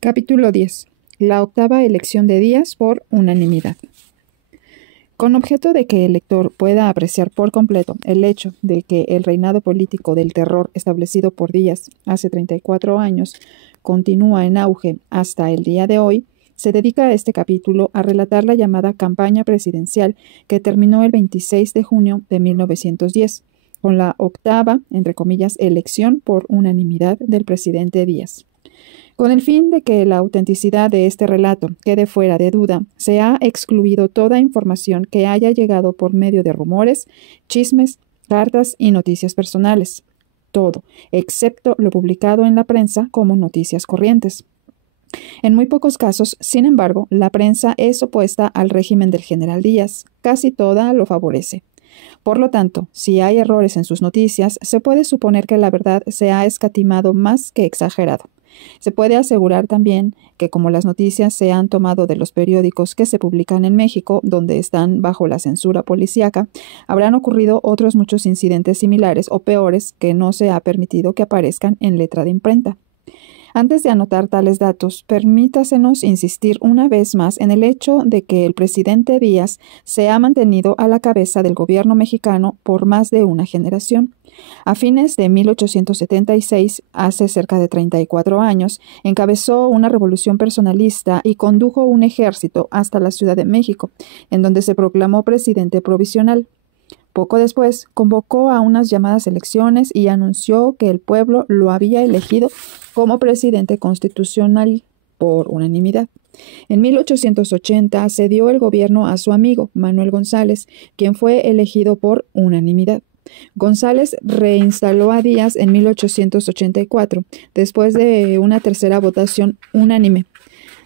Capítulo 10. La octava elección de Díaz por unanimidad. Con objeto de que el lector pueda apreciar por completo el hecho de que el reinado político del terror establecido por Díaz hace 34 años continúa en auge hasta el día de hoy, se dedica este capítulo a relatar la llamada campaña presidencial que terminó el 26 de junio de 1910, con la octava, entre comillas, elección por unanimidad del presidente Díaz. Con el fin de que la autenticidad de este relato quede fuera de duda, se ha excluido toda información que haya llegado por medio de rumores, chismes, cartas y noticias personales. Todo, excepto lo publicado en la prensa como noticias corrientes. En muy pocos casos, sin embargo, la prensa es opuesta al régimen del general Díaz. Casi toda lo favorece. Por lo tanto, si hay errores en sus noticias, se puede suponer que la verdad se ha escatimado más que exagerado. Se puede asegurar también que como las noticias se han tomado de los periódicos que se publican en México, donde están bajo la censura policíaca, habrán ocurrido otros muchos incidentes similares o peores que no se ha permitido que aparezcan en letra de imprenta. Antes de anotar tales datos, permítasenos insistir una vez más en el hecho de que el presidente Díaz se ha mantenido a la cabeza del gobierno mexicano por más de una generación. A fines de 1876, hace cerca de 34 años, encabezó una revolución personalista y condujo un ejército hasta la Ciudad de México, en donde se proclamó presidente provisional. Poco después, convocó a unas llamadas elecciones y anunció que el pueblo lo había elegido como presidente constitucional por unanimidad. En 1880 cedió el gobierno a su amigo, Manuel González, quien fue elegido por unanimidad. González reinstaló a Díaz en 1884, después de una tercera votación unánime.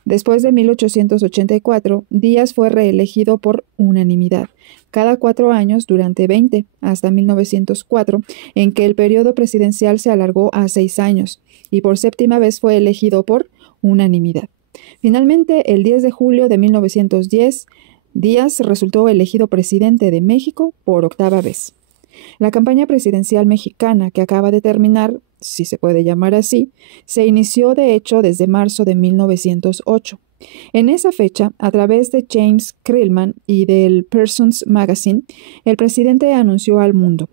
Después de 1884, Díaz fue reelegido por unanimidad, cada 4 años durante 20, hasta 1904, en que el periodo presidencial se alargó a 6 años, y por séptima vez fue elegido por unanimidad. Finalmente, el 10 de julio de 1910, Díaz resultó elegido presidente de México por octava vez. La campaña presidencial mexicana que acaba de terminar, si se puede llamar así, se inició de hecho desde marzo de 1908. En esa fecha, a través de James Krillman y del Persons Magazine, el presidente anunció al mundo,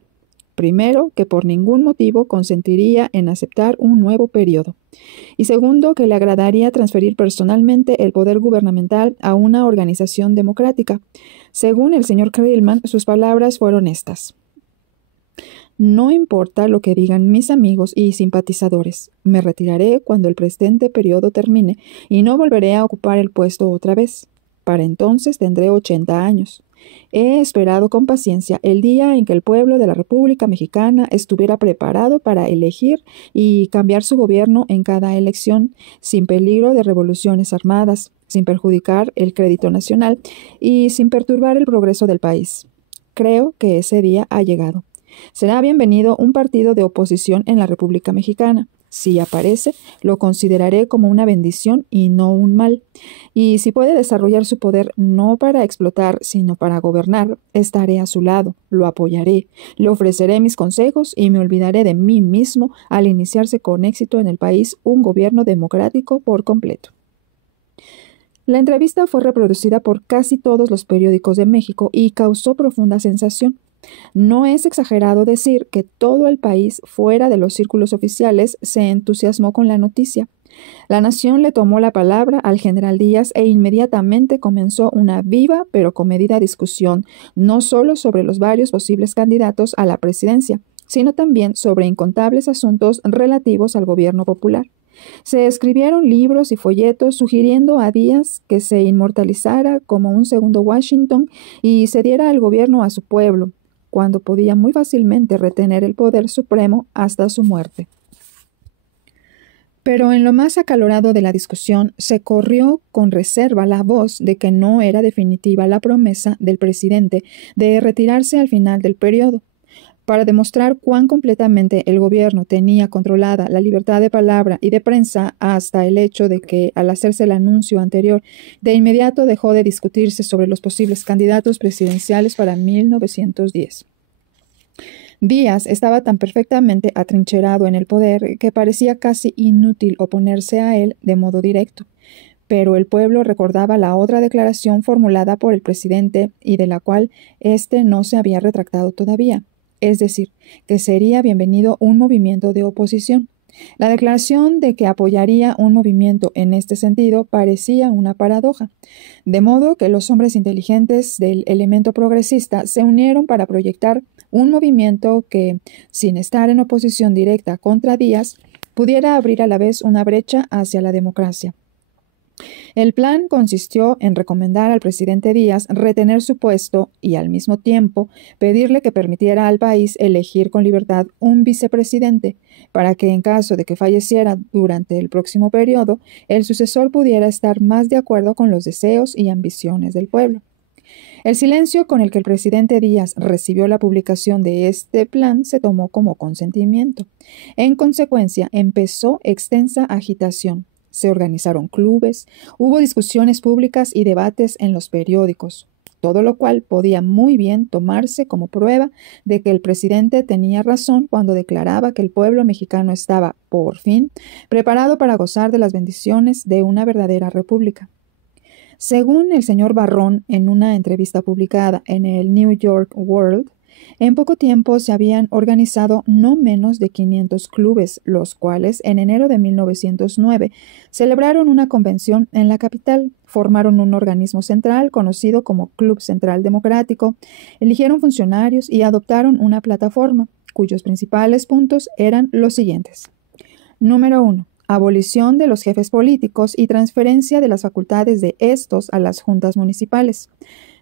primero, que por ningún motivo consentiría en aceptar un nuevo periodo, y segundo, que le agradaría transferir personalmente el poder gubernamental a una organización democrática. Según el señor Krillman, sus palabras fueron estas: no importa lo que digan mis amigos y simpatizadores, me retiraré cuando el presente periodo termine y no volveré a ocupar el puesto otra vez. Para entonces tendré 80 años. He esperado con paciencia el día en que el pueblo de la República Mexicana estuviera preparado para elegir y cambiar su gobierno en cada elección, sin peligro de revoluciones armadas, sin perjudicar el crédito nacional y sin perturbar el progreso del país. Creo que ese día ha llegado. Será bienvenido un partido de oposición en la República Mexicana. Si aparece, lo consideraré como una bendición y no un mal. Y si puede desarrollar su poder no para explotar, sino para gobernar, estaré a su lado, lo apoyaré, le ofreceré mis consejos y me olvidaré de mí mismo al iniciarse con éxito en el país un gobierno democrático por completo. La entrevista fue reproducida por casi todos los periódicos de México y causó profunda sensación. No es exagerado decir que todo el país, fuera de los círculos oficiales, se entusiasmó con la noticia. La nación le tomó la palabra al general Díaz e inmediatamente comenzó una viva pero comedida discusión, no solo sobre los varios posibles candidatos a la presidencia, sino también sobre incontables asuntos relativos al gobierno popular. Se escribieron libros y folletos sugiriendo a Díaz que se inmortalizara como un segundo Washington y cediera el gobierno a su pueblo, cuando podía muy fácilmente retener el poder supremo hasta su muerte. Pero en lo más acalorado de la discusión se corrió con reserva la voz de que no era definitiva la promesa del presidente de retirarse al final del periodo. Para demostrar cuán completamente el gobierno tenía controlada la libertad de palabra y de prensa hasta el hecho de que, al hacerse el anuncio anterior, de inmediato dejó de discutirse sobre los posibles candidatos presidenciales para 1910. Díaz estaba tan perfectamente atrincherado en el poder que parecía casi inútil oponerse a él de modo directo. Pero el pueblo recordaba la otra declaración formulada por el presidente y de la cual éste no se había retractado todavía, es decir, que sería bienvenido un movimiento de oposición. La declaración de que apoyaría un movimiento en este sentido parecía una paradoja, de modo que los hombres inteligentes del elemento progresista se unieron para proyectar un movimiento que, sin estar en oposición directa contra Díaz, pudiera abrir a la vez una brecha hacia la democracia. El plan consistió en recomendar al presidente Díaz retener su puesto y, al mismo tiempo, pedirle que permitiera al país elegir con libertad un vicepresidente, para que, en caso de que falleciera durante el próximo periodo, el sucesor pudiera estar más de acuerdo con los deseos y ambiciones del pueblo. El silencio con el que el presidente Díaz recibió la publicación de este plan se tomó como consentimiento. En consecuencia, empezó extensa agitación. Se organizaron clubes, hubo discusiones públicas y debates en los periódicos, todo lo cual podía muy bien tomarse como prueba de que el presidente tenía razón cuando declaraba que el pueblo mexicano estaba, por fin, preparado para gozar de las bendiciones de una verdadera república. Según el señor Barrón, en una entrevista publicada en el New York World, en poco tiempo se habían organizado no menos de 500 clubes, los cuales en enero de 1909 celebraron una convención en la capital, formaron un organismo central conocido como Club Central Democrático, eligieron funcionarios y adoptaron una plataforma, cuyos principales puntos eran los siguientes. Número 1. Abolición de los jefes políticos y transferencia de las facultades de estos a las juntas municipales.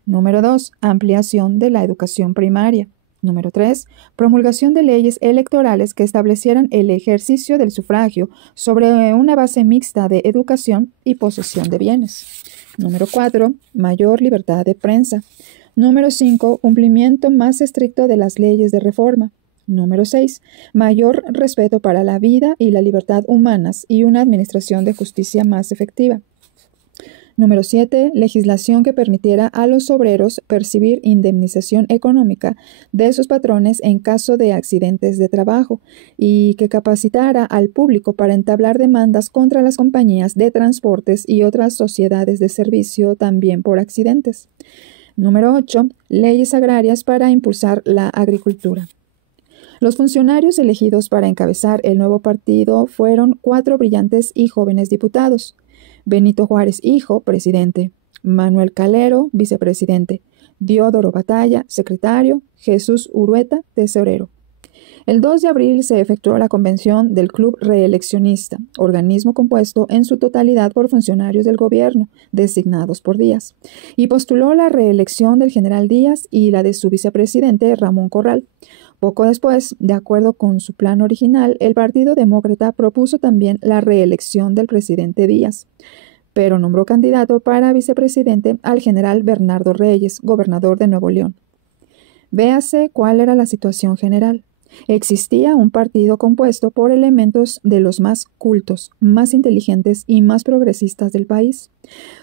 Número 2. Ampliación de la educación primaria. Número 3. Promulgación de leyes electorales que establecieran el ejercicio del sufragio sobre una base mixta de educación y posesión de bienes. Número 4. Mayor libertad de prensa. Número 5. Cumplimiento más estricto de las leyes de reforma. Número 6. Mayor respeto para la vida y la libertad humanas y una administración de justicia más efectiva. Número 7. Legislación que permitiera a los obreros percibir indemnización económica de sus patrones en caso de accidentes de trabajo y que capacitara al público para entablar demandas contra las compañías de transportes y otras sociedades de servicio también por accidentes. Número 8. Leyes agrarias para impulsar la agricultura. Los funcionarios elegidos para encabezar el nuevo partido fueron 4 brillantes y jóvenes diputados. Benito Juárez hijo, presidente. Manuel Calero, vicepresidente. Diodoro Batalla, secretario. Jesús Urueta, tesorero. El 2 de abril se efectuó la convención del Club Reeleccionista, organismo compuesto en su totalidad por funcionarios del gobierno, designados por Díaz, y postuló la reelección del general Díaz y la de su vicepresidente Ramón Corral. Poco después, de acuerdo con su plan original, el Partido Demócrata propuso también la reelección del presidente Díaz, pero nombró candidato para vicepresidente al general Bernardo Reyes, gobernador de Nuevo León. Véase cuál era la situación general. Existía un partido compuesto por elementos de los más cultos, más inteligentes y más progresistas del país.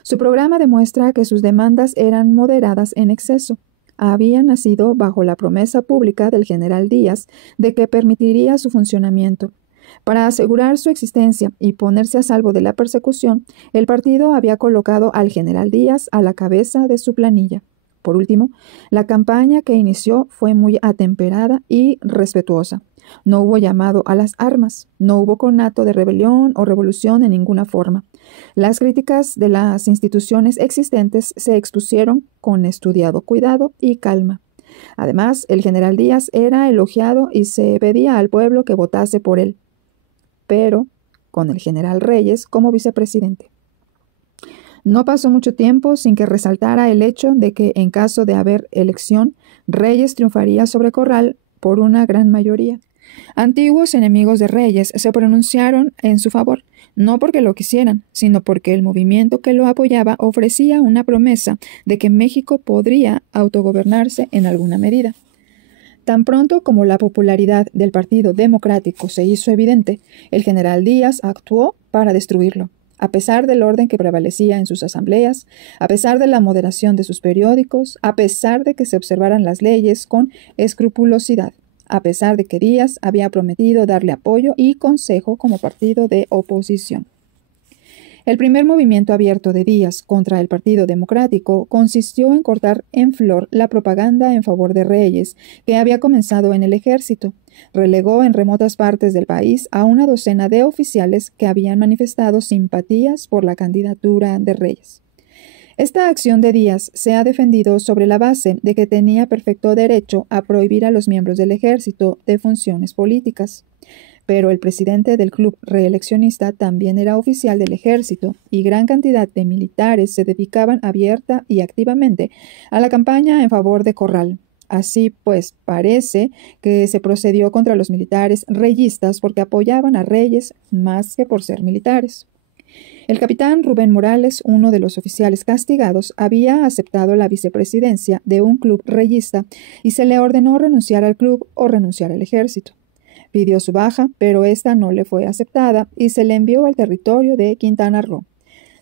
Su programa demuestra que sus demandas eran moderadas en exceso. Había nacido bajo la promesa pública del general Díaz de que permitiría su funcionamiento. Para asegurar su existencia y ponerse a salvo de la persecución, el partido había colocado al general Díaz a la cabeza de su planilla. Por último, la campaña que inició fue muy atemperada y respetuosa. No hubo llamado a las armas, no hubo conato de rebelión o revolución en ninguna forma. Las críticas de las instituciones existentes se expusieron con estudiado cuidado y calma. Además, el general Díaz era elogiado y se pedía al pueblo que votase por él, pero con el general Reyes como vicepresidente. No pasó mucho tiempo sin que resaltara el hecho de que, en caso de haber elección, Reyes triunfaría sobre Corral por una gran mayoría. Antiguos enemigos de Reyes se pronunciaron en su favor, no porque lo quisieran, sino porque el movimiento que lo apoyaba ofrecía una promesa de que México podría autogobernarse en alguna medida. Tan pronto como la popularidad del Partido Democrático se hizo evidente, el general Díaz actuó para destruirlo. A pesar del orden que prevalecía en sus asambleas, a pesar de la moderación de sus periódicos, a pesar de que se observaran las leyes con escrupulosidad, a pesar de que Díaz había prometido darle apoyo y consejo como partido de oposición. El primer movimiento abierto de Díaz contra el Partido Democrático consistió en cortar en flor la propaganda en favor de Reyes que había comenzado en el ejército. Relegó en remotas partes del país a una docena de oficiales que habían manifestado simpatías por la candidatura de Reyes. Esta acción de Díaz se ha defendido sobre la base de que tenía perfecto derecho a prohibir a los miembros del ejército de funciones políticas. Pero el presidente del club reeleccionista también era oficial del ejército y gran cantidad de militares se dedicaban abierta y activamente a la campaña en favor de Corral. Así pues, parece que se procedió contra los militares reyistas porque apoyaban a Reyes más que por ser militares. El capitán Rubén Morales, uno de los oficiales castigados, había aceptado la vicepresidencia de un club reyista y se le ordenó renunciar al club o renunciar al ejército. Pidió su baja, pero esta no le fue aceptada y se le envió al territorio de Quintana Roo.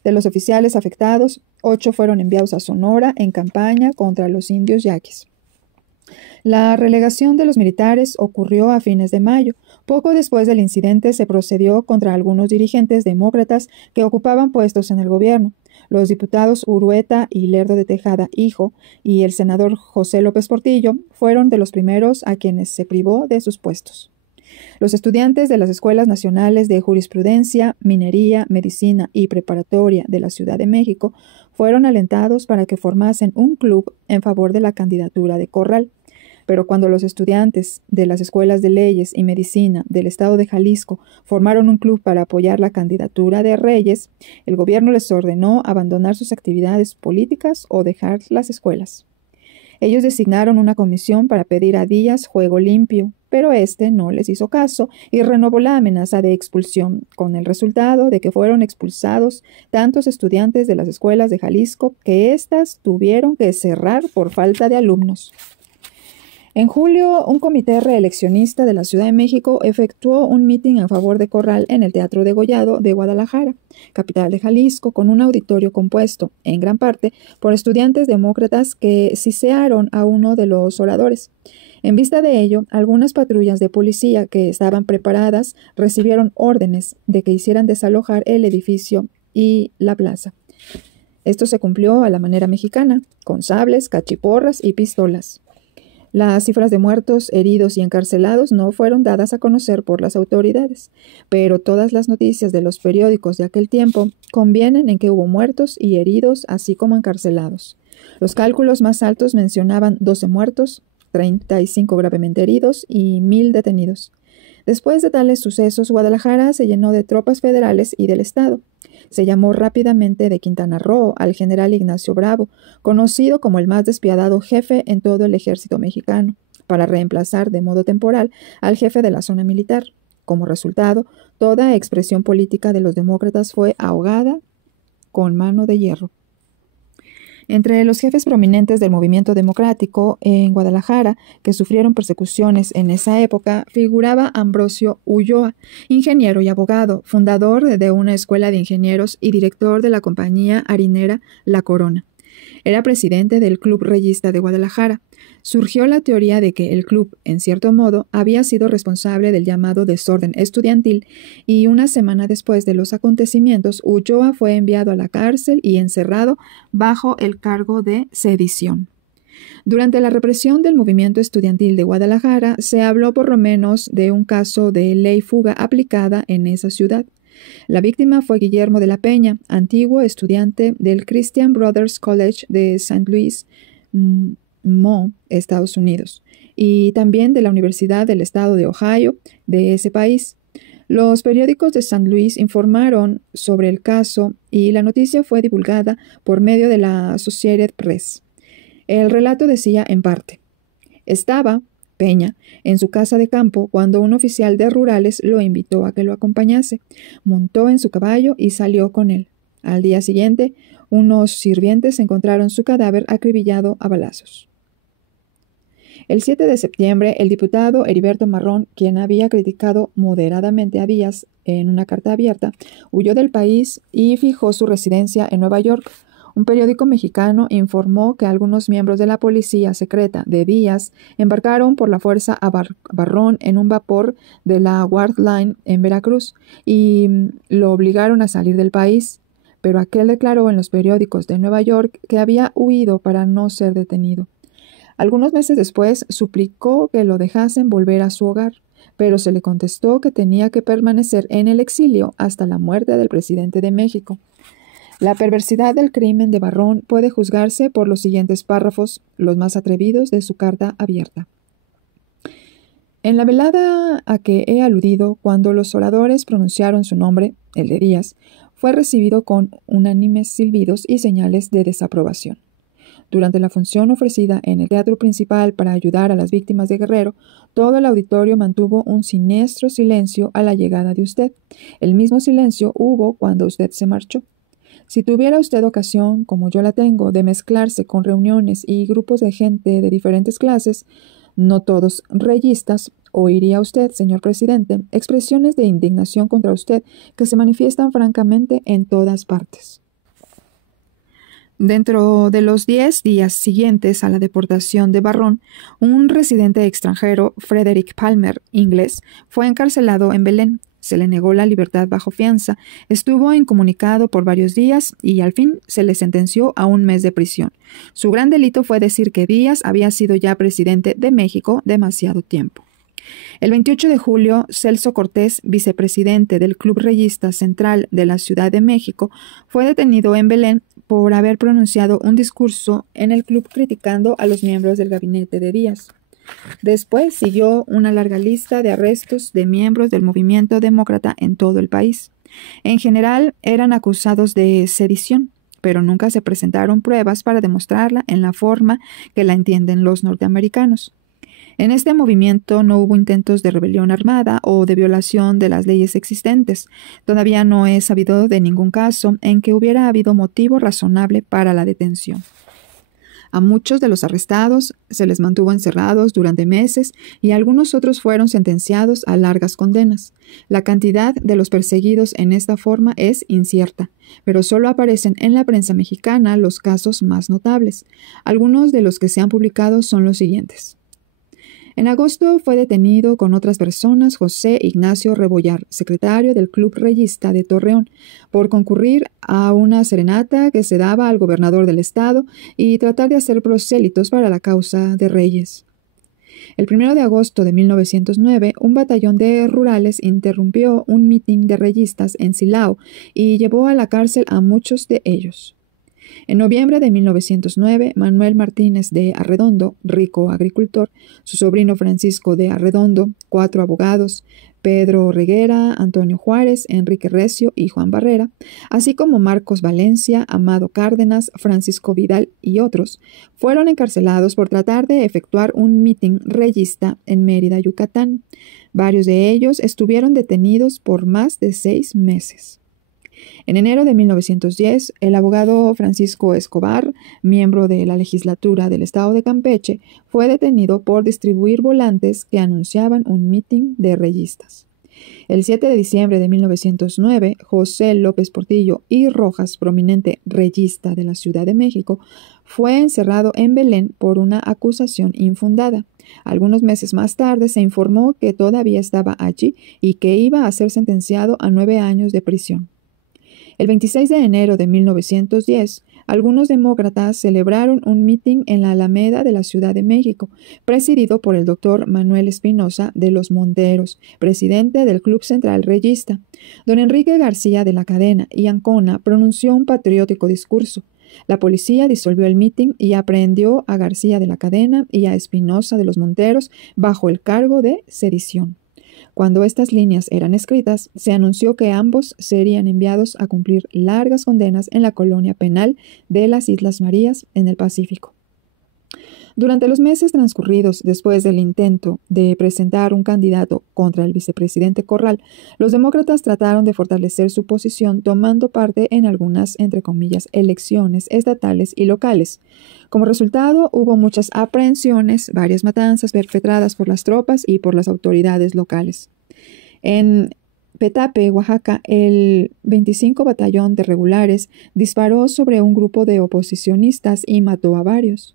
De los oficiales afectados, 8 fueron enviados a Sonora en campaña contra los indios yaquis. La relegación de los militares ocurrió a fines de mayo. Poco después del incidente se procedió contra algunos dirigentes demócratas que ocupaban puestos en el gobierno. Los diputados Urueta y Lerdo de Tejada, hijo, y el senador José López Portillo fueron de los primeros a quienes se privó de sus puestos. Los estudiantes de las Escuelas Nacionales de Jurisprudencia, Minería, Medicina y Preparatoria de la Ciudad de México fueron alentados para que formasen un club en favor de la candidatura de Corral. Pero cuando los estudiantes de las escuelas de leyes y medicina del estado de Jalisco formaron un club para apoyar la candidatura de Reyes, el gobierno les ordenó abandonar sus actividades políticas o dejar las escuelas. Ellos designaron una comisión para pedir a Díaz juego limpio, pero este no les hizo caso y renovó la amenaza de expulsión, con el resultado de que fueron expulsados tantos estudiantes de las escuelas de Jalisco que éstas tuvieron que cerrar por falta de alumnos. En julio, un comité reeleccionista de la Ciudad de México efectuó un mitin en favor de Corral en el Teatro Degollado de Guadalajara, capital de Jalisco, con un auditorio compuesto, en gran parte, por estudiantes demócratas que sisearon a uno de los oradores. En vista de ello, algunas patrullas de policía que estaban preparadas recibieron órdenes de que hicieran desalojar el edificio y la plaza. Esto se cumplió a la manera mexicana, con sables, cachiporras y pistolas. Las cifras de muertos, heridos y encarcelados no fueron dadas a conocer por las autoridades, pero todas las noticias de los periódicos de aquel tiempo convienen en que hubo muertos y heridos, así como encarcelados. Los cálculos más altos mencionaban 12 muertos, 35 gravemente heridos y 1,000 detenidos. Después de tales sucesos, Guadalajara se llenó de tropas federales y del Estado. Se llamó rápidamente de Quintana Roo al general Ignacio Bravo, conocido como el más despiadado jefe en todo el ejército mexicano, para reemplazar de modo temporal al jefe de la zona militar. Como resultado, toda expresión política de los demócratas fue ahogada con mano de hierro. Entre los jefes prominentes del movimiento democrático en Guadalajara, que sufrieron persecuciones en esa época, figuraba Ambrosio Ulloa, ingeniero y abogado, fundador de una escuela de ingenieros y director de la compañía harinera La Corona. Era presidente del Club Reyista de Guadalajara. Surgió la teoría de que el club, en cierto modo, había sido responsable del llamado desorden estudiantil y una semana después de los acontecimientos, Ulloa fue enviado a la cárcel y encerrado bajo el cargo de sedición. Durante la represión del movimiento estudiantil de Guadalajara, se habló por lo menos de un caso de ley fuga aplicada en esa ciudad. La víctima fue Guillermo de la Peña, antiguo estudiante del Christian Brothers College de St. Louis, Estados Unidos, y también de la Universidad del Estado de Ohio de ese país. Los periódicos de St. Louis informaron sobre el caso y la noticia fue divulgada por medio de la Associated Press. El relato decía en parte: estaba Peña en su casa de campo cuando un oficial de rurales lo invitó a que lo acompañase. Montó en su caballo y salió con él. Al día siguiente, unos sirvientes encontraron su cadáver acribillado a balazos. El 7 de septiembre, el diputado Heriberto Marrón, quien había criticado moderadamente a Díaz en una carta abierta, huyó del país y fijó su residencia en Nueva York. Un periódico mexicano informó que algunos miembros de la policía secreta de Díaz embarcaron por la fuerza a Barrón en un vapor de la Ward Line en Veracruz y lo obligaron a salir del país, pero aquel declaró en los periódicos de Nueva York que había huido para no ser detenido. Algunos meses después suplicó que lo dejasen volver a su hogar, pero se le contestó que tenía que permanecer en el exilio hasta la muerte del presidente de México. La perversidad del crimen de Barrón puede juzgarse por los siguientes párrafos, los más atrevidos de su carta abierta. En la velada a que he aludido, cuando los oradores pronunciaron su nombre, el de Díaz, fue recibido con unánimes silbidos y señales de desaprobación. Durante la función ofrecida en el teatro principal para ayudar a las víctimas de Guerrero, todo el auditorio mantuvo un siniestro silencio a la llegada de usted. El mismo silencio hubo cuando usted se marchó. Si tuviera usted ocasión, como yo la tengo, de mezclarse con reuniones y grupos de gente de diferentes clases, no todos reyistas, oiría usted, señor presidente, expresiones de indignación contra usted que se manifiestan francamente en todas partes. Dentro de los 10 días siguientes a la deportación de Barrón, un residente extranjero, Frederick Palmer, inglés, fue encarcelado en Belén. Se le negó la libertad bajo fianza, estuvo incomunicado por varios días y al fin se le sentenció a 1 mes de prisión. Su gran delito fue decir que Díaz había sido ya presidente de México demasiado tiempo. El 28 de julio, Celso Cortés, vicepresidente del Club Reyista Central de la Ciudad de México, fue detenido en Belén por haber pronunciado un discurso en el club criticando a los miembros del gabinete de Díaz. Después siguió una larga lista de arrestos de miembros del movimiento demócrata en todo el país. En general, eran acusados de sedición, pero nunca se presentaron pruebas para demostrarla en la forma que la entienden los norteamericanos. En este movimiento no hubo intentos de rebelión armada o de violación de las leyes existentes. Todavía no he sabido de ningún caso en que hubiera habido motivo razonable para la detención. A muchos de los arrestados se les mantuvo encerrados durante meses y algunos otros fueron sentenciados a largas condenas. La cantidad de los perseguidos en esta forma es incierta, pero solo aparecen en la prensa mexicana los casos más notables. Algunos de los que se han publicado son los siguientes. En agosto fue detenido con otras personas José Ignacio Rebollar, secretario del Club Reyista de Torreón, por concurrir a una serenata que se daba al gobernador del estado y tratar de hacer prosélitos para la causa de Reyes. El 1 de agosto de 1909, un batallón de rurales interrumpió un mitin de reyistas en Silao y llevó a la cárcel a muchos de ellos. En noviembre de 1909, Manuel Martínez de Arredondo, rico agricultor, su sobrino Francisco de Arredondo, 4 abogados, Pedro Reguera, Antonio Juárez, Enrique Recio y Juan Barrera, así como Marcos Valencia, Amado Cárdenas, Francisco Vidal y otros, fueron encarcelados por tratar de efectuar un mitin reyista en Mérida, Yucatán. Varios de ellos estuvieron detenidos por más de 6 meses. En enero de 1910, el abogado Francisco Escobar, miembro de la legislatura del estado de Campeche, fue detenido por distribuir volantes que anunciaban un mitin de reyistas. El 7 de diciembre de 1909, José López Portillo y Rojas, prominente reyista de la Ciudad de México, fue encerrado en Belén por una acusación infundada. Algunos meses más tarde se informó que todavía estaba allí y que iba a ser sentenciado a 9 años de prisión. El 26 de enero de 1910, algunos demócratas celebraron un mitin en la Alameda de la Ciudad de México, presidido por el doctor Manuel Espinosa de los Monteros, presidente del Club Central Reyista. Don Enrique García de la Cadena y Ancona pronunció un patriótico discurso. La policía disolvió el mitin y aprehendió a García de la Cadena y a Espinosa de los Monteros bajo el cargo de sedición. Cuando estas líneas eran escritas, se anunció que ambos serían enviados a cumplir largas condenas en la colonia penal de las Islas Marías, en el Pacífico. Durante los meses transcurridos después del intento de presentar un candidato contra el vicepresidente Corral, los demócratas trataron de fortalecer su posición tomando parte en algunas, entre comillas, elecciones estatales y locales. Como resultado, hubo muchas aprehensiones, varias matanzas perpetradas por las tropas y por las autoridades locales. En Petape, Oaxaca, el 25 Batallón de Regulares disparó sobre un grupo de oposicionistas y mató a varios.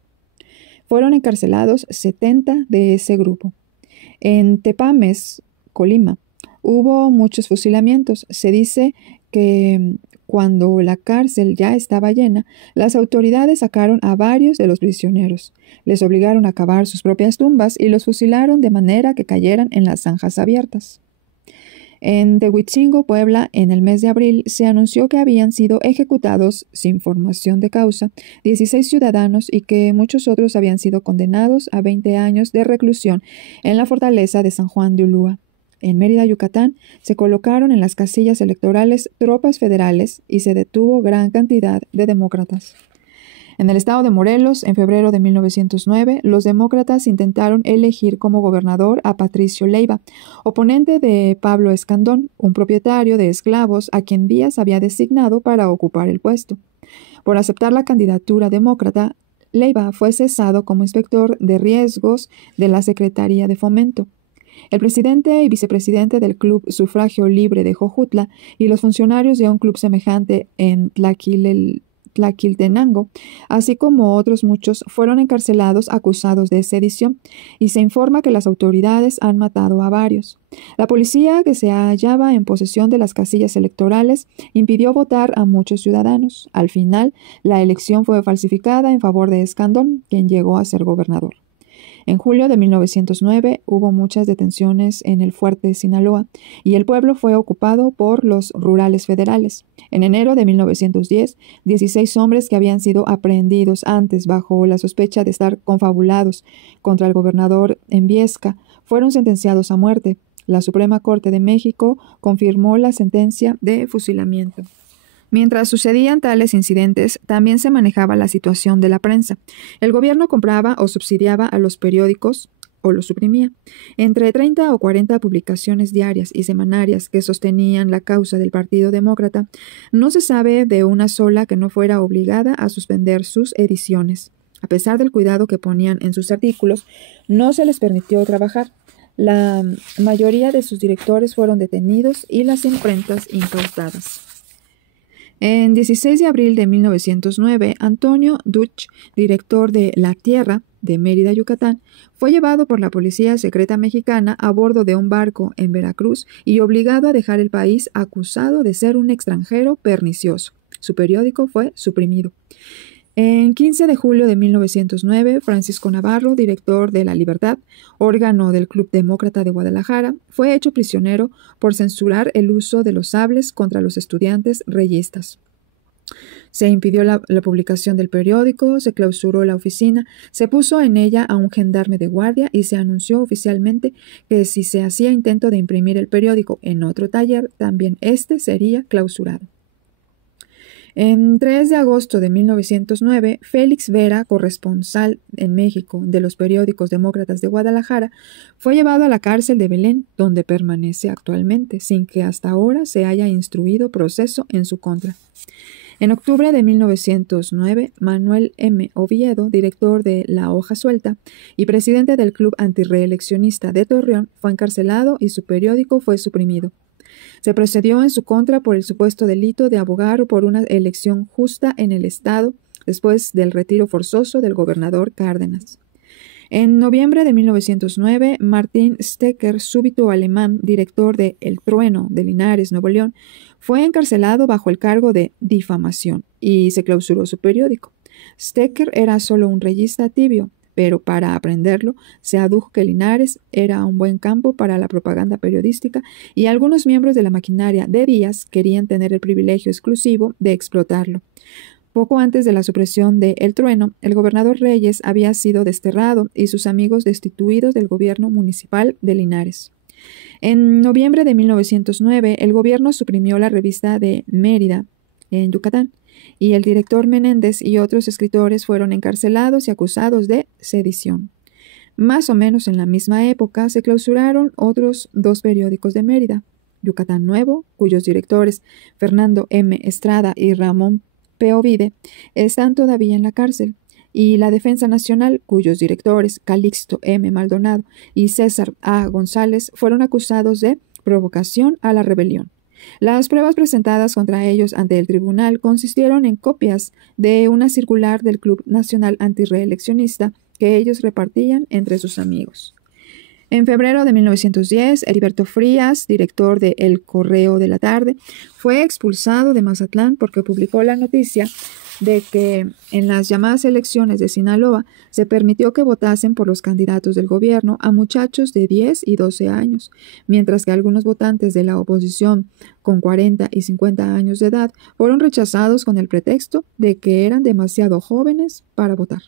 Fueron encarcelados 70 de ese grupo. En Tepames, Colima, hubo muchos fusilamientos. Se dice que cuando la cárcel ya estaba llena, las autoridades sacaron a varios de los prisioneros. Les obligaron a cavar sus propias tumbas y los fusilaron de manera que cayeran en las zanjas abiertas. En Tehuitzingo, Puebla, en el mes de abril, se anunció que habían sido ejecutados, sin formación de causa, 16 ciudadanos y que muchos otros habían sido condenados a 20 años de reclusión en la fortaleza de San Juan de Ulúa. En Mérida, Yucatán, se colocaron en las casillas electorales tropas federales y se detuvo gran cantidad de demócratas. En el estado de Morelos, en febrero de 1909, los demócratas intentaron elegir como gobernador a Patricio Leiva, oponente de Pablo Escandón, un propietario de esclavos a quien Díaz había designado para ocupar el puesto. Por aceptar la candidatura demócrata, Leiva fue cesado como inspector de riesgos de la Secretaría de Fomento. El presidente y vicepresidente del Club Sufragio Libre de Jojutla y los funcionarios de un club semejante en Tlaquiltenango, así como otros muchos, fueron encarcelados acusados de sedición, y se informa que las autoridades han matado a varios. La policía, que se hallaba en posesión de las casillas electorales, impidió votar a muchos ciudadanos. Al final, la elección fue falsificada en favor de Escandón, quien llegó a ser gobernador. En julio de 1909 hubo muchas detenciones en el fuerte Sinaloa y el pueblo fue ocupado por los rurales federales. En enero de 1910, 16 hombres que habían sido aprehendidos antes bajo la sospecha de estar confabulados contra el gobernador en Viesca fueron sentenciados a muerte. La Suprema Corte de México confirmó la sentencia de fusilamiento. Mientras sucedían tales incidentes, también se manejaba la situación de la prensa. El gobierno compraba o subsidiaba a los periódicos o los suprimía. Entre 30 o 40 publicaciones diarias y semanarias que sostenían la causa del Partido Demócrata, no se sabe de una sola que no fuera obligada a suspender sus ediciones. A pesar del cuidado que ponían en sus artículos, no se les permitió trabajar. La mayoría de sus directores fueron detenidos y las imprentas incautadas. En 16 de abril de 1909, Antonio Duch, director de La Tierra, de Mérida, Yucatán, fue llevado por la policía secreta mexicana a bordo de un barco en Veracruz y obligado a dejar el país acusado de ser un extranjero pernicioso. Su periódico fue suprimido. En 15 de julio de 1909, Francisco Navarro, director de La Libertad, órgano del Club Demócrata de Guadalajara, fue hecho prisionero por censurar el uso de los sables contra los estudiantes reyistas. Se impidió la publicación del periódico, se clausuró la oficina, se puso en ella a un gendarme de guardia y se anunció oficialmente que si se hacía intento de imprimir el periódico en otro taller, también éste sería clausurado. En 3 de agosto de 1909, Félix Vera, corresponsal en México de los periódicos demócratas de Guadalajara, fue llevado a la cárcel de Belén, donde permanece actualmente, sin que hasta ahora se haya instruido proceso en su contra. En octubre de 1909, Manuel M. Oviedo, director de La Hoja Suelta y presidente del Club Antirreeleccionista de Torreón, fue encarcelado y su periódico fue suprimido. Se procedió en su contra por el supuesto delito de abogar por una elección justa en el Estado después del retiro forzoso del gobernador Cárdenas. En noviembre de 1909, Martín Stecker, súbdito alemán, director de El Trueno de Linares, Nuevo León, fue encarcelado bajo el cargo de difamación y se clausuró su periódico. Stecker era solo un reyista tibio, pero para aprenderlo se adujo que Linares era un buen campo para la propaganda periodística y algunos miembros de la maquinaria de Díaz querían tener el privilegio exclusivo de explotarlo. Poco antes de la supresión de El Trueno, el gobernador Reyes había sido desterrado y sus amigos destituidos del gobierno municipal de Linares. En noviembre de 1909, el gobierno suprimió la revista de Mérida, en Yucatán, y el director Menéndez y otros escritores fueron encarcelados y acusados de sedición. Más o menos en la misma época se clausuraron otros 2 periódicos de Mérida, Yucatán Nuevo, cuyos directores Fernando M. Estrada y Ramón P. Ovide están todavía en la cárcel, y La Defensa Nacional, cuyos directores Calixto M. Maldonado y César A. González fueron acusados de provocación a la rebelión. Las pruebas presentadas contra ellos ante el tribunal consistieron en copias de una circular del Club Nacional Antirreeleccionista que ellos repartían entre sus amigos. En febrero de 1910, Heriberto Frías, director de El Correo de la Tarde, fue expulsado de Mazatlán porque publicó la noticia de que en las llamadas elecciones de Sinaloa se permitió que votasen por los candidatos del gobierno a muchachos de 10 y 12 años, mientras que algunos votantes de la oposición con 40 y 50 años de edad fueron rechazados con el pretexto de que eran demasiado jóvenes para votar.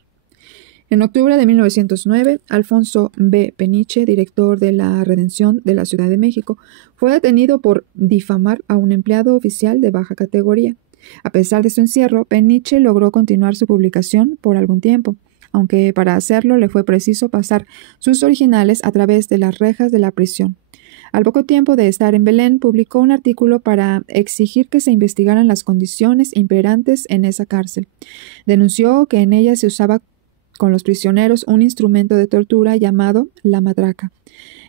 En octubre de 1909, Alfonso B. Peniche, director de la Redención de la Ciudad de México, fue detenido por difamar a un empleado oficial de baja categoría. A pesar de su encierro, Peniche logró continuar su publicación por algún tiempo, aunque para hacerlo le fue preciso pasar sus originales a través de las rejas de la prisión. Al poco tiempo de estar en Belén, publicó un artículo para exigir que se investigaran las condiciones imperantes en esa cárcel. Denunció que en ella se usaba con los prisioneros un instrumento de tortura llamado la matraca.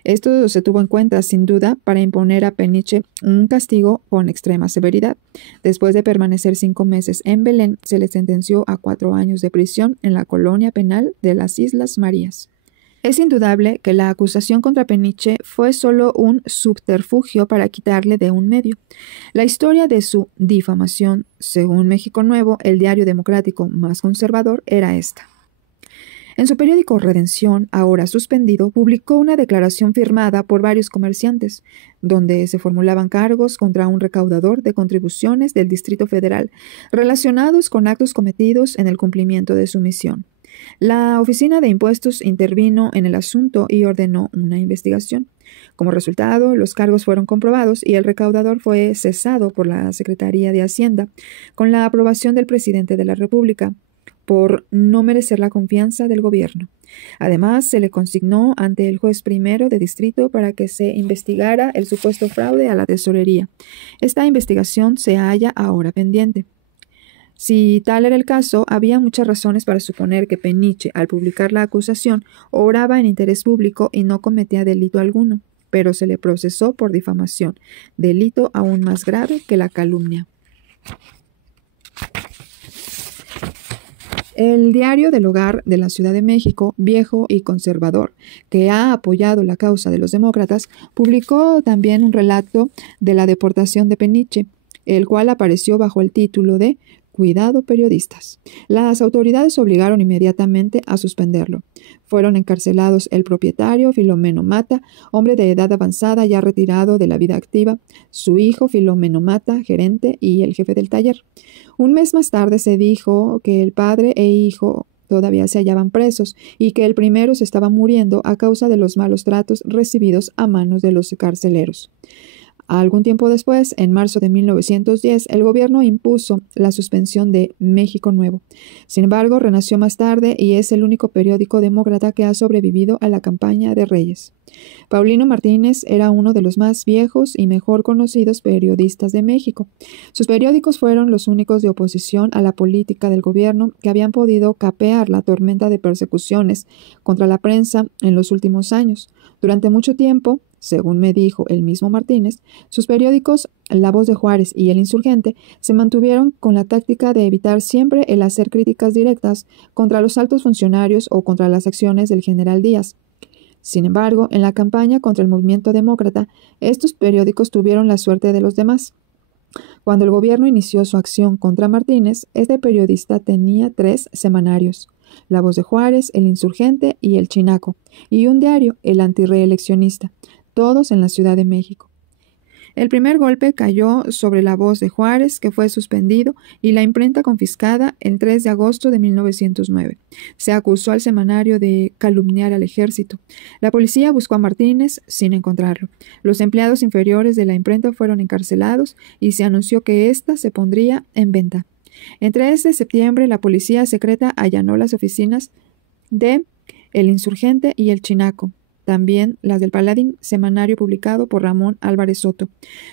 Esto se tuvo en cuenta, sin duda, para imponer a Peniche un castigo con extrema severidad. Después de permanecer 5 meses en Belén, se le sentenció a 4 años de prisión en la colonia penal de las Islas Marías. Es indudable que la acusación contra Peniche fue solo un subterfugio para quitarle de un medio. La historia de su difamación, según México Nuevo, el diario democrático más conservador, era esta. En su periódico Redención, ahora suspendido, publicó una declaración firmada por varios comerciantes, donde se formulaban cargos contra un recaudador de contribuciones del Distrito Federal relacionados con actos cometidos en el cumplimiento de su misión. La Oficina de Impuestos intervino en el asunto y ordenó una investigación. Como resultado, los cargos fueron comprobados y el recaudador fue cesado por la Secretaría de Hacienda con la aprobación del presidente de la República, por no merecer la confianza del gobierno. Además, se le consignó ante el juez primero de distrito para que se investigara el supuesto fraude a la tesorería. Esta investigación se halla ahora pendiente. Si tal era el caso, había muchas razones para suponer que Peniche, al publicar la acusación, obraba en interés público y no cometía delito alguno, pero se le procesó por difamación, delito aún más grave que la calumnia. El Diario del Hogar de la Ciudad de México, viejo y conservador, que ha apoyado la causa de los demócratas, publicó también un relato de la deportación de Peniche, el cual apareció bajo el título de Cuidado periodistas. Las autoridades obligaron inmediatamente a suspenderlo. Fueron encarcelados el propietario Filomeno Mata, hombre de edad avanzada ya retirado de la vida activa, su hijo Filomeno Mata, gerente y el jefe del taller. Un mes más tarde se dijo que el padre e hijo todavía se hallaban presos y que el primero se estaba muriendo a causa de los malos tratos recibidos a manos de los carceleros. Algún tiempo después, en marzo de 1910, el gobierno impuso la suspensión de México Nuevo. Sin embargo, renació más tarde y es el único periódico demócrata que ha sobrevivido a la campaña de Reyes. Paulino Martínez era uno de los más viejos y mejor conocidos periodistas de México. Sus periódicos fueron los únicos de oposición a la política del gobierno que habían podido capear la tormenta de persecuciones contra la prensa en los últimos años. Durante mucho tiempo, según me dijo el mismo Martínez, sus periódicos La Voz de Juárez y El Insurgente se mantuvieron con la táctica de evitar siempre el hacer críticas directas contra los altos funcionarios o contra las acciones del general Díaz. Sin embargo, en la campaña contra el movimiento demócrata, estos periódicos tuvieron la suerte de los demás. Cuando el gobierno inició su acción contra Martínez, este periodista tenía 3 semanarios: La Voz de Juárez, El Insurgente y El Chinaco, y un diario, El Antirreeleccionista, todos en la Ciudad de México. El primer golpe cayó sobre La Voz de Juárez, que fue suspendido, y la imprenta confiscada el 3 de agosto de 1909. Se acusó al semanario de calumniar al ejército. La policía buscó a Martínez sin encontrarlo. Los empleados inferiores de la imprenta fueron encarcelados y se anunció que ésta se pondría en venta. El 3 de septiembre, la policía secreta allanó las oficinas de El Insurgente y El Chinaco, también las del Paladín, semanario publicado por Ramón Álvarez Soto.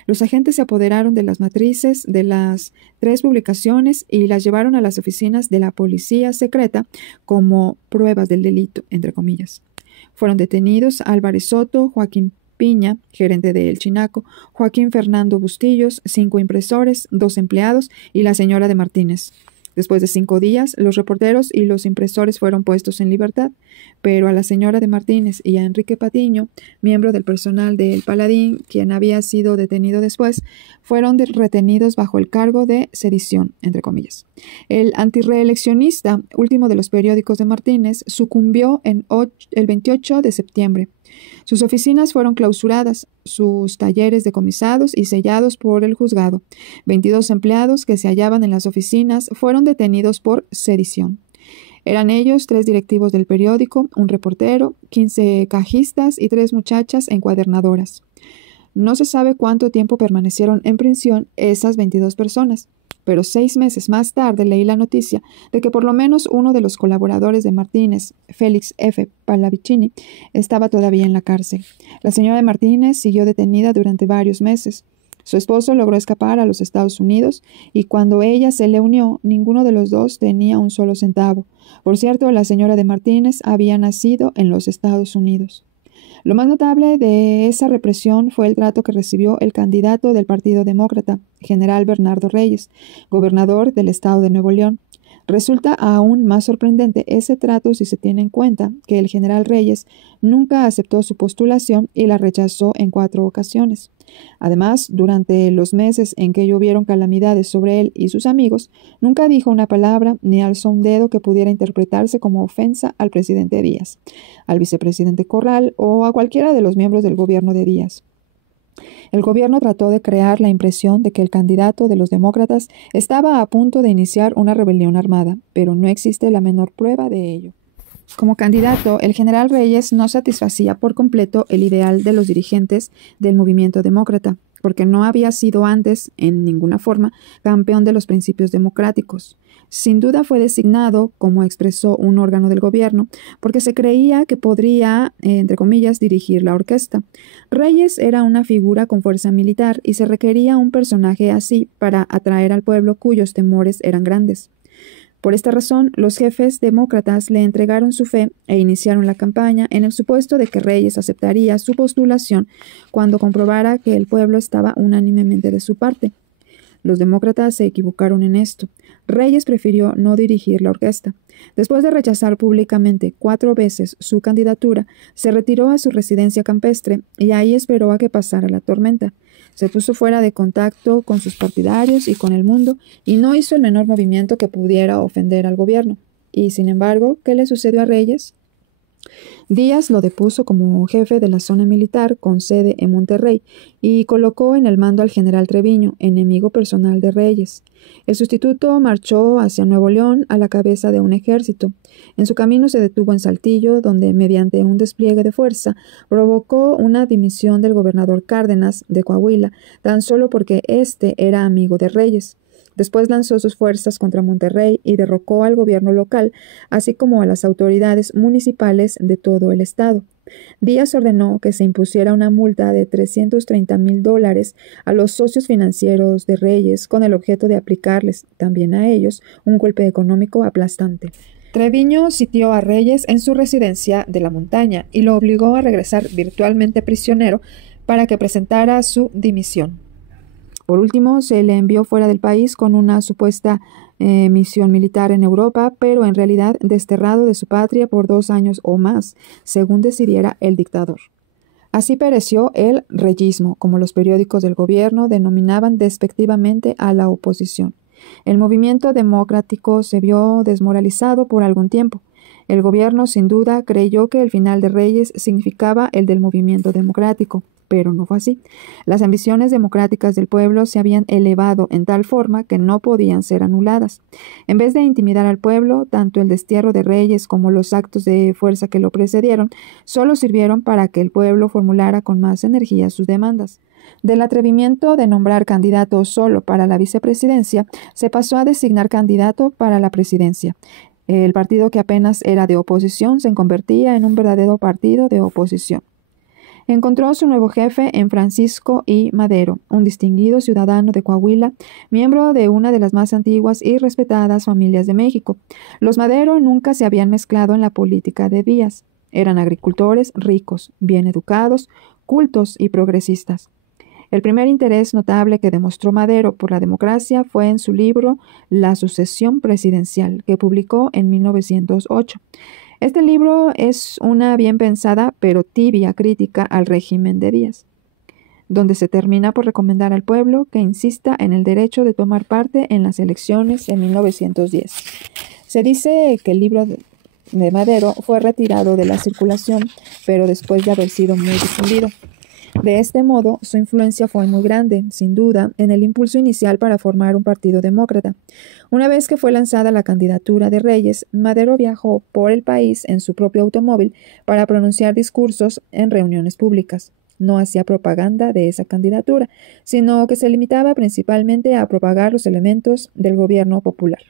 Los agentes se apoderaron de las matrices de las 3 publicaciones y las llevaron a las oficinas de la policía secreta como pruebas del delito, entre comillas. Fueron detenidos Álvarez Soto, Joaquín Piña, gerente de El Chinaco, Joaquín Fernando Bustillos, 5 impresores, 2 empleados y la señora de Martínez. Después de 5 días, los reporteros y los impresores fueron puestos en libertad, pero a la señora de Martínez y a Enrique Patiño, miembro del personal de El Paladín, quien había sido detenido después, fueron retenidos bajo el cargo de sedición, entre comillas. El antirreeleccionista, último de los periódicos de Martínez, sucumbió el 28 de septiembre. Sus oficinas fueron clausuradas, sus talleres decomisados y sellados por el juzgado. 22 empleados que se hallaban en las oficinas fueron detenidos por sedición. Eran ellos 3 directivos del periódico, un reportero, 15 cajistas y 3 muchachas encuadernadoras. No se sabe cuánto tiempo permanecieron en prisión esas 22 personas, pero 6 meses más tarde leí la noticia de que por lo menos uno de los colaboradores de Martínez, Félix F. Pallavicini, estaba todavía en la cárcel. La señora de Martínez siguió detenida durante varios meses. Su esposo logró escapar a los Estados Unidos y cuando ella se le unió, ninguno de los dos tenía un solo centavo. Por cierto, la señora de Martínez había nacido en los Estados Unidos. Lo más notable de esa represión fue el trato que recibió el candidato del Partido Demócrata, general Bernardo Reyes, gobernador del estado de Nuevo León. Resulta aún más sorprendente ese trato si se tiene en cuenta que el general Reyes nunca aceptó su postulación y la rechazó en 4 ocasiones. Además, durante los meses en que llovieron calamidades sobre él y sus amigos, nunca dijo una palabra ni alzó un dedo que pudiera interpretarse como ofensa al presidente Díaz, al vicepresidente Corral o a cualquiera de los miembros del gobierno de Díaz. El gobierno trató de crear la impresión de que el candidato de los demócratas estaba a punto de iniciar una rebelión armada, pero no existe la menor prueba de ello. Como candidato, el general Reyes no satisfacía por completo el ideal de los dirigentes del movimiento demócrata, porque no había sido antes, en ninguna forma, campeón de los principios democráticos. Sin duda fue designado, como expresó un órgano del gobierno, porque se creía que podría, entre comillas, dirigir la orquesta. Reyes era una figura con fuerza militar y se requería un personaje así para atraer al pueblo cuyos temores eran grandes. Por esta razón, los jefes demócratas le entregaron su fe e iniciaron la campaña en el supuesto de que Reyes aceptaría su postulación cuando comprobara que el pueblo estaba unánimemente de su parte. Los demócratas se equivocaron en esto. Reyes prefirió no dirigir la orquesta. Después de rechazar públicamente 4 veces su candidatura, se retiró a su residencia campestre y ahí esperó a que pasara la tormenta. Se puso fuera de contacto con sus partidarios y con el mundo y no hizo el menor movimiento que pudiera ofender al gobierno. Y, sin embargo, ¿qué le sucedió a Reyes? Díaz lo depuso como jefe de la zona militar con sede en Monterrey y colocó en el mando al general Treviño, enemigo personal de Reyes. El sustituto marchó hacia Nuevo León a la cabeza de un ejército. En su camino se detuvo en Saltillo, donde mediante un despliegue de fuerza provocó una dimisión del gobernador Cárdenas de Coahuila, tan solo porque éste era amigo de Reyes. Después lanzó sus fuerzas contra Monterrey y derrocó al gobierno local, así como a las autoridades municipales de todo el estado. Díaz ordenó que se impusiera una multa de $330,000 a los socios financieros de Reyes con el objeto de aplicarles, también a ellos, un golpe económico aplastante. Treviño sitió a Reyes en su residencia de la montaña y lo obligó a regresar virtualmente prisionero para que presentara su dimisión. Por último, se le envió fuera del país con una supuesta misión militar en Europa, pero en realidad desterrado de su patria por 2 años o más, según decidiera el dictador. Así pereció el reyismo, como los periódicos del gobierno denominaban despectivamente a la oposición. El movimiento democrático se vio desmoralizado por algún tiempo. El gobierno, sin duda, creyó que el final de Reyes significaba el del movimiento democrático, pero no fue así. Las ambiciones democráticas del pueblo se habían elevado en tal forma que no podían ser anuladas. En vez de intimidar al pueblo, tanto el destierro de Reyes como los actos de fuerza que lo precedieron solo sirvieron para que el pueblo formulara con más energía sus demandas. Del atrevimiento de nombrar candidato solo para la vicepresidencia, se pasó a designar candidato para la presidencia. El partido que apenas era de oposición se convertía en un verdadero partido de oposición. Encontró su nuevo jefe en Francisco I. Madero, un distinguido ciudadano de Coahuila, miembro de una de las más antiguas y respetadas familias de México. Los Madero nunca se habían mezclado en la política de Díaz. Eran agricultores ricos, bien educados, cultos y progresistas. El primer interés notable que demostró Madero por la democracia fue en su libro La sucesión presidencial, que publicó en 1908. Este libro es una bien pensada pero tibia crítica al régimen de Díaz, donde se termina por recomendar al pueblo que insista en el derecho de tomar parte en las elecciones en 1910. Se dice que el libro de Madero fue retirado de la circulación, pero después de haber sido muy difundido. De este modo, su influencia fue muy grande, sin duda, en el impulso inicial para formar un partido demócrata. Una vez que fue lanzada la candidatura de Reyes, Madero viajó por el país en su propio automóvil para pronunciar discursos en reuniones públicas. No hacía propaganda de esa candidatura, sino que se limitaba principalmente a propagar los elementos del gobierno popular.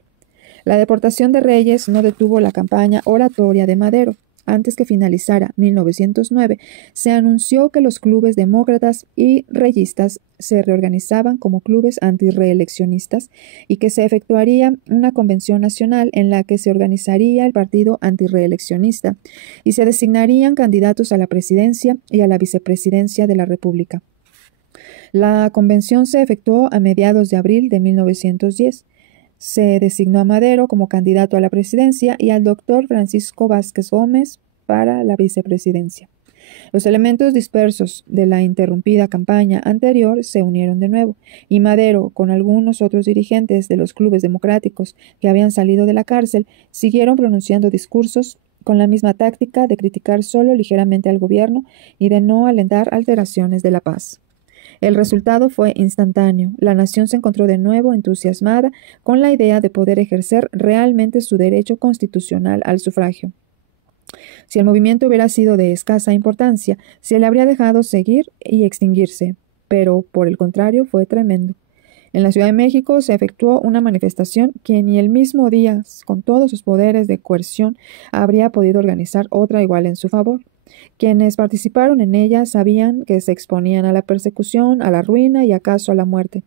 La deportación de Reyes no detuvo la campaña oratoria de Madero. Antes que finalizara 1909, se anunció que los clubes demócratas y reyistas se reorganizaban como clubes antirreeleccionistas y que se efectuaría una convención nacional en la que se organizaría el partido antirreeleccionista y se designarían candidatos a la presidencia y a la vicepresidencia de la República. La convención se efectuó a mediados de abril de 1910. Se designó a Madero como candidato a la presidencia y al doctor Francisco Vázquez Gómez para la vicepresidencia. Los elementos dispersos de la interrumpida campaña anterior se unieron de nuevo, y Madero, con algunos otros dirigentes de los clubes democráticos que habían salido de la cárcel, siguieron pronunciando discursos con la misma táctica de criticar solo ligeramente al gobierno y de no alentar alteraciones de la paz. El resultado fue instantáneo. La nación se encontró de nuevo entusiasmada con la idea de poder ejercer realmente su derecho constitucional al sufragio. Si el movimiento hubiera sido de escasa importancia, se le habría dejado seguir y extinguirse, pero por el contrario fue tremendo. En la Ciudad de México se efectuó una manifestación que ni el mismo Díaz, con todos sus poderes de coerción, habría podido organizar otra igual en su favor. Quienes participaron en ella sabían que se exponían a la persecución, a la ruina y acaso a la muerte.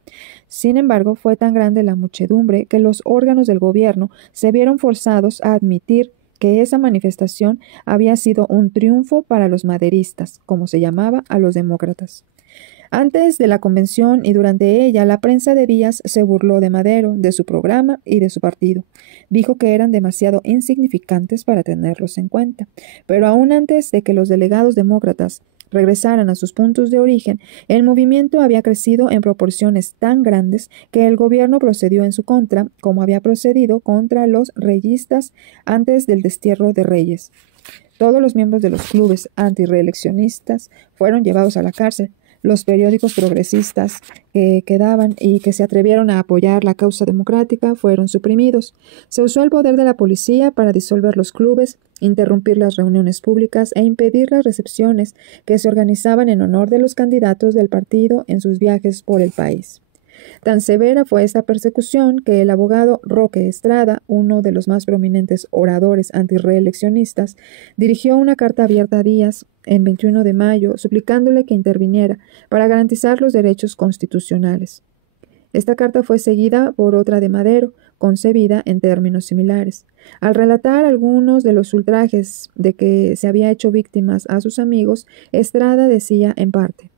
Sin embargo, fue tan grande la muchedumbre que los órganos del gobierno se vieron forzados a admitir que esa manifestación había sido un triunfo para los maderistas, como se llamaba a los demócratas. Antes de la convención y durante ella, la prensa de Díaz se burló de Madero, de su programa y de su partido. Dijo que eran demasiado insignificantes para tenerlos en cuenta. Pero aún antes de que los delegados demócratas regresaran a sus puntos de origen, el movimiento había crecido en proporciones tan grandes que el gobierno procedió en su contra, como había procedido contra los reyistas antes del destierro de Reyes. Todos los miembros de los clubes antirreeleccionistas fueron llevados a la cárcel. Los periódicos progresistas que quedaban y que se atrevieron a apoyar la causa democrática fueron suprimidos. Se usó el poder de la policía para disolver los clubes, interrumpir las reuniones públicas e impedir las recepciones que se organizaban en honor de los candidatos del partido en sus viajes por el país. Tan severa fue esta persecución que el abogado Roque Estrada, uno de los más prominentes oradores antirreeleccionistas, dirigió una carta abierta a Díaz en 21 de mayo suplicándole que interviniera para garantizar los derechos constitucionales. Esta carta fue seguida por otra de Madero, concebida en términos similares. Al relatar algunos de los ultrajes de que se había hecho víctimas a sus amigos, Estrada decía en parte: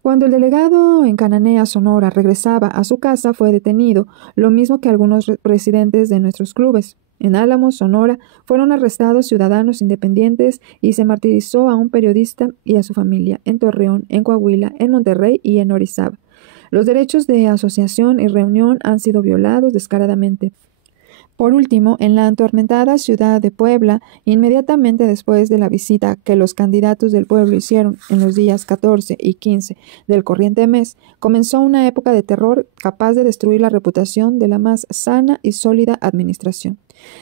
cuando el delegado en Cananea, Sonora, regresaba a su casa, fue detenido, lo mismo que algunos presidentes de nuestros clubes. En Álamos, Sonora, fueron arrestados ciudadanos independientes y se martirizó a un periodista y a su familia, en Torreón, en Coahuila, en Monterrey y en Orizaba. Los derechos de asociación y reunión han sido violados descaradamente. Por último, en la atormentada ciudad de Puebla, inmediatamente después de la visita que los candidatos del pueblo hicieron en los días 14 y 15 del corriente mes, comenzó una época de terror capaz de destruir la reputación de la más sana y sólida administración.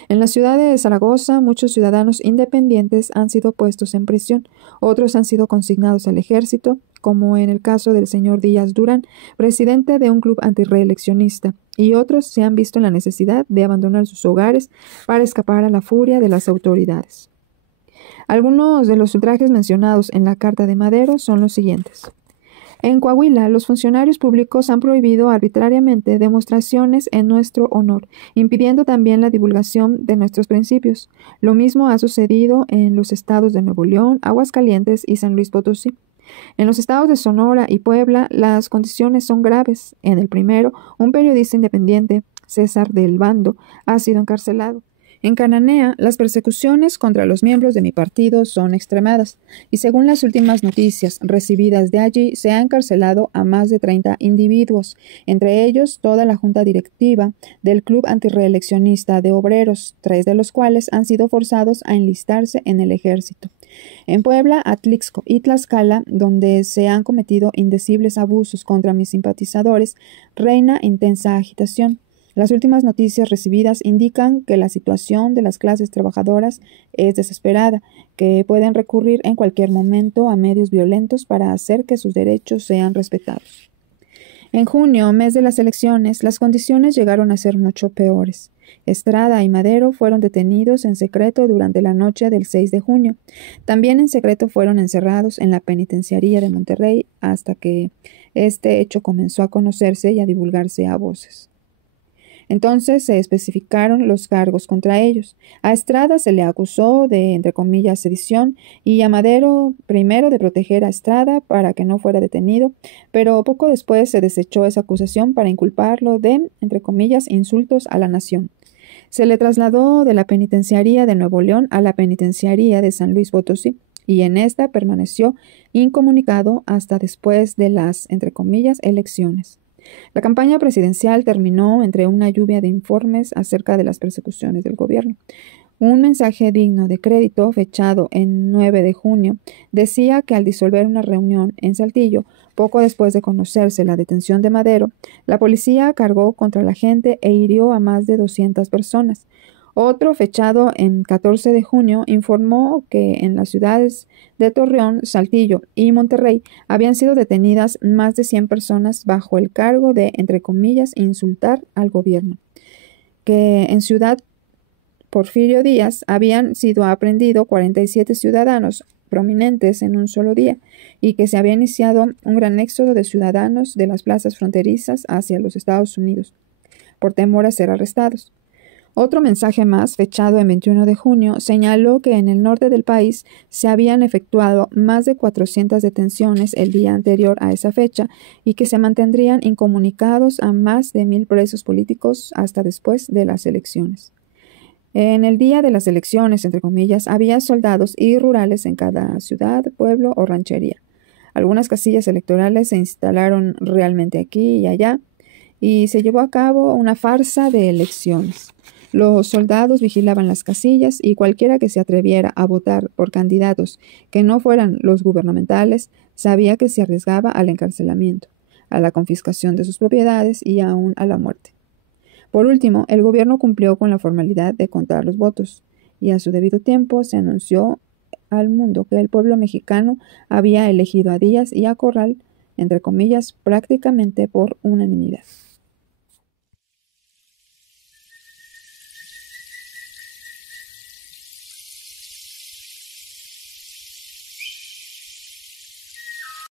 En la ciudad de Zaragoza, muchos ciudadanos independientes han sido puestos en prisión, otros han sido consignados al ejército, como en el caso del señor Díaz Durán, presidente de un club antirreeleccionista, y otros se han visto en la necesidad de abandonar sus hogares para escapar a la furia de las autoridades. Algunos de los ultrajes mencionados en la carta de Madero son los siguientes. En Coahuila, los funcionarios públicos han prohibido arbitrariamente demostraciones en nuestro honor, impidiendo también la divulgación de nuestros principios. Lo mismo ha sucedido en los estados de Nuevo León, Aguascalientes y San Luis Potosí. En los estados de Sonora y Puebla, las condiciones son graves. En el primero, un periodista independiente, César del Bando, ha sido encarcelado. En Cananea, las persecuciones contra los miembros de mi partido son extremadas, y según las últimas noticias recibidas de allí, se ha encarcelado a más de 30 individuos, entre ellos toda la junta directiva del Club Antirreeleccionista de Obreros, 3 de los cuales han sido forzados a enlistarse en el ejército. En Puebla, Atlixco y Tlaxcala, donde se han cometido indecibles abusos contra mis simpatizadores, reina intensa agitación. Las últimas noticias recibidas indican que la situación de las clases trabajadoras es desesperada, que pueden recurrir en cualquier momento a medios violentos para hacer que sus derechos sean respetados. En junio, mes de las elecciones, las condiciones llegaron a ser mucho peores. Estrada y Madero fueron detenidos en secreto durante la noche del 6 de junio. También en secreto fueron encerrados en la penitenciaría de Monterrey hasta que este hecho comenzó a conocerse y a divulgarse a voces. Entonces se especificaron los cargos contra ellos. A Estrada se le acusó de, entre comillas, sedición, y a Madero primero de proteger a Estrada para que no fuera detenido, pero poco después se desechó esa acusación para inculparlo de, entre comillas, insultos a la nación. Se le trasladó de la penitenciaría de Nuevo León a la penitenciaría de San Luis Potosí, y en esta permaneció incomunicado hasta después de las, entre comillas, elecciones. La campaña presidencial terminó entre una lluvia de informes acerca de las persecuciones del gobierno. Un mensaje digno de crédito, fechado en 9 de junio, decía que al disolver una reunión en Saltillo, poco después de conocerse la detención de Madero, la policía cargó contra la gente e hirió a más de 200 personas. Otro, fechado en 14 de junio, informó que en las ciudades de Torreón, Saltillo y Monterrey habían sido detenidas más de 100 personas bajo el cargo de, entre comillas, insultar al gobierno. Que en Ciudad Porfirio Díaz habían sido aprehendidos 47 ciudadanos prominentes en un solo día, y que se había iniciado un gran éxodo de ciudadanos de las plazas fronterizas hacia los Estados Unidos, por temor a ser arrestados. Otro mensaje más, fechado en 21 de junio, señaló que en el norte del país se habían efectuado más de 400 detenciones el día anterior a esa fecha y que se mantendrían incomunicados a más de 1,000 presos políticos hasta después de las elecciones. En el día de las elecciones, entre comillas, había soldados y rurales en cada ciudad, pueblo o ranchería. Algunas casillas electorales se instalaron realmente aquí y allá, y se llevó a cabo una farsa de elecciones. Los soldados vigilaban las casillas y cualquiera que se atreviera a votar por candidatos que no fueran los gubernamentales sabía que se arriesgaba al encarcelamiento, a la confiscación de sus propiedades y aún a la muerte. Por último, el gobierno cumplió con la formalidad de contar los votos, y a su debido tiempo se anunció al mundo que el pueblo mexicano había elegido a Díaz y a Corral, entre comillas, prácticamente por unanimidad.